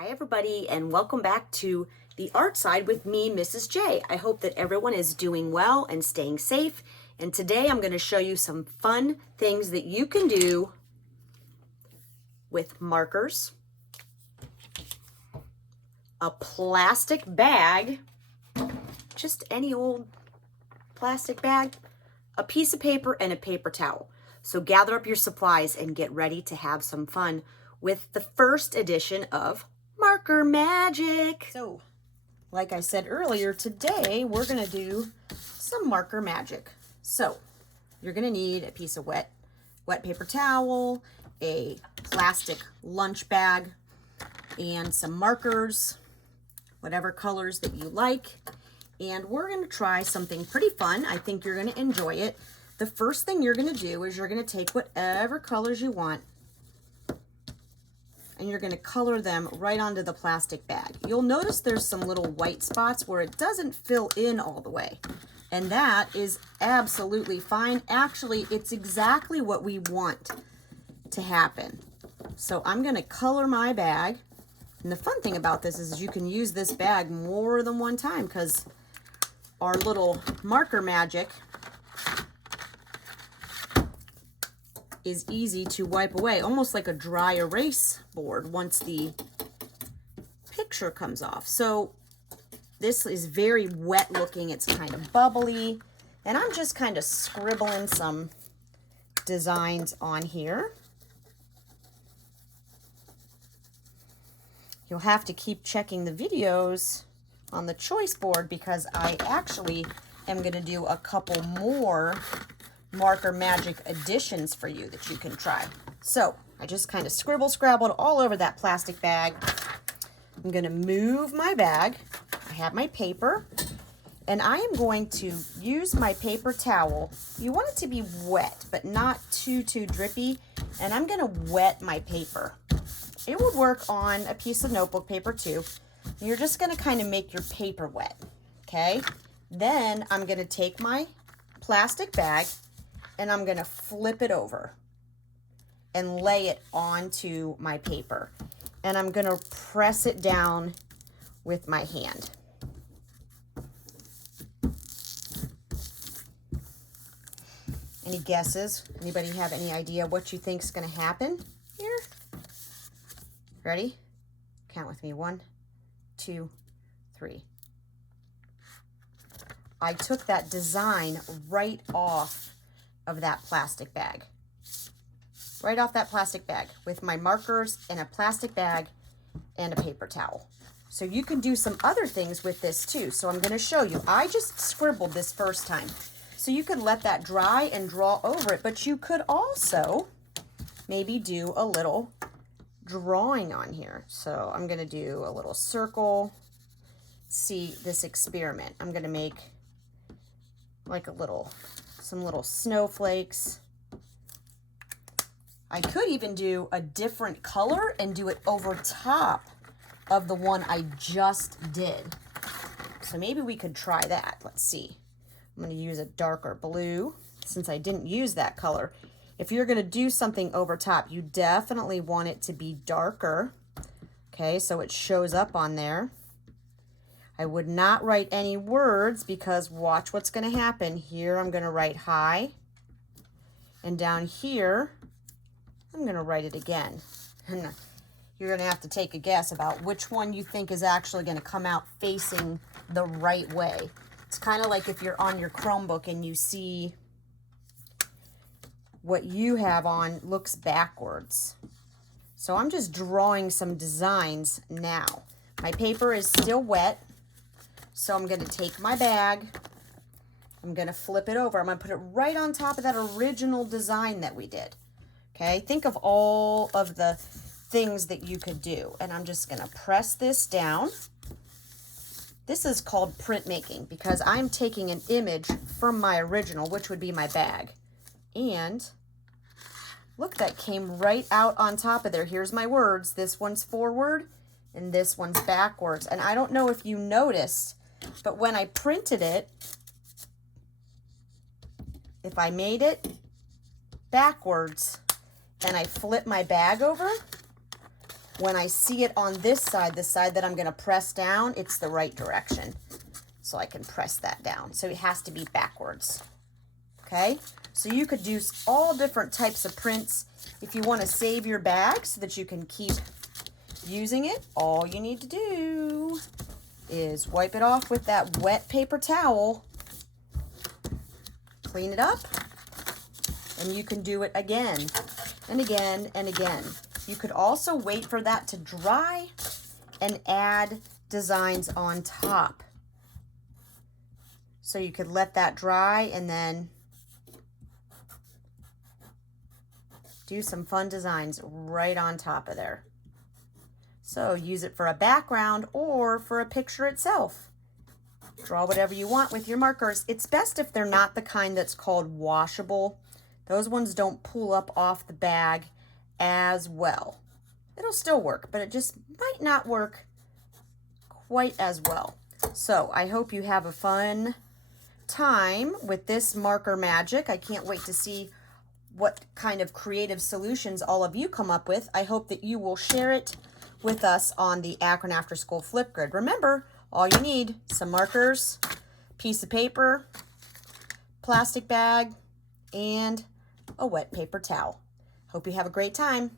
Hi everybody, and welcome back to the art side with me, Mrs. J. I hope that everyone is doing well and staying safe. And today I'm going to show you some fun things that you can do with markers, a plastic bag, just any old plastic bag, a piece of paper, and a paper towel. So gather up your supplies and get ready to have some fun with the first edition of Marker Magic. So, like I said earlier, today we're going to do some marker magic. So, you're going to need a piece of wet paper towel, a plastic lunch bag, and some markers, whatever colors that you like. And we're going to try something pretty fun. I think you're going to enjoy it. The first thing you're going to do is you're going to take whatever colors you want and you're going to color them right onto the plastic bag. You'll notice there's some little white spots where it doesn't fill in all the way. And that is absolutely fine. Actually, it's exactly what we want to happen. So I'm going to color my bag. And the fun thing about this is you can use this bag more than one time because our little marker magic is easy to wipe away, almost like a dry erase board once the picture comes off. So this is very wet looking, it's kind of bubbly, and I'm just kind of scribbling some designs on here. You'll have to keep checking the videos on the choice board because I actually am going to do a couple more marker magic additions for you that you can try. So I just kind of scrabbled all over that plastic bag. I'm going to move my bag. I have my paper and I am going to use my paper towel. You want it to be wet but not too drippy, and I'm going to wet my paper. It would work on a piece of notebook paper too. You're just going to kind of make your paper wet, okay? Then I'm going to take my plastic bag and I'm going to flip it over and lay it onto my paper. And I'm going to press it down with my hand. Any guesses? Anybody have any idea what you think is going to happen here? Ready? Count with me. 1, 2, 3. I took that design right off of that plastic bag. Right off that plastic bag with my markers and a plastic bag and a paper towel. So you can do some other things with this too. So I'm going to show you. I just scribbled this first time. So you could let that dry and draw over it, but you could also maybe do a little drawing on here. So I'm going to do a little circle. See this experiment. I'm going to make like some little snowflakes. I could even do a different color and do it over top of the one I just did. So maybe we could try that. Let's see. I'm going to use a darker blue since I didn't use that color. If you're going to do something over top, you definitely want it to be darker. Okay, so it shows up on there. I would not write any words because watch what's going to happen. Here I'm going to write hi. And down here, I'm going to write it again. And you're going to have to take a guess about which one you think is actually going to come out facing the right way. It's kind of like if you're on your Chromebook and you see what you have on looks backwards. So I'm just drawing some designs now. My paper is still wet. So I'm going to take my bag, I'm going to flip it over. I'm going to put it right on top of that original design that we did. Okay, think of all of the things that you could do. And I'm just going to press this down. This is called printmaking because I'm taking an image from my original, which would be my bag. And look, that came right out on top of there. Here's my words. This one's forward and this one's backwards. And I don't know if you noticed, but when I printed it, if I made it backwards and I flip my bag over, when I see it on this side, the side that I'm going to press down, it's the right direction. So I can press that down. So it has to be backwards. Okay? So you could do all different types of prints. If you want to save your bag so that you can keep using it, all you need to do is wipe it off with that wet paper towel, clean it up, and you can do it again and again and again. You could also wait for that to dry and add designs on top. So you could let that dry and then do some fun designs right on top of there. So use it for a background or for a picture itself. Draw whatever you want with your markers. It's best if they're not the kind that's called washable. Those ones don't pull up off the bag as well. It'll still work, but it just might not work quite as well. So I hope you have a fun time with this marker magic. I can't wait to see what kind of creative solutions all of you come up with. I hope that you will share it with us on the Akron After School Flipgrid. Remember, all you need, some markers, piece of paper, plastic bag, and a wet paper towel. Hope you have a great time.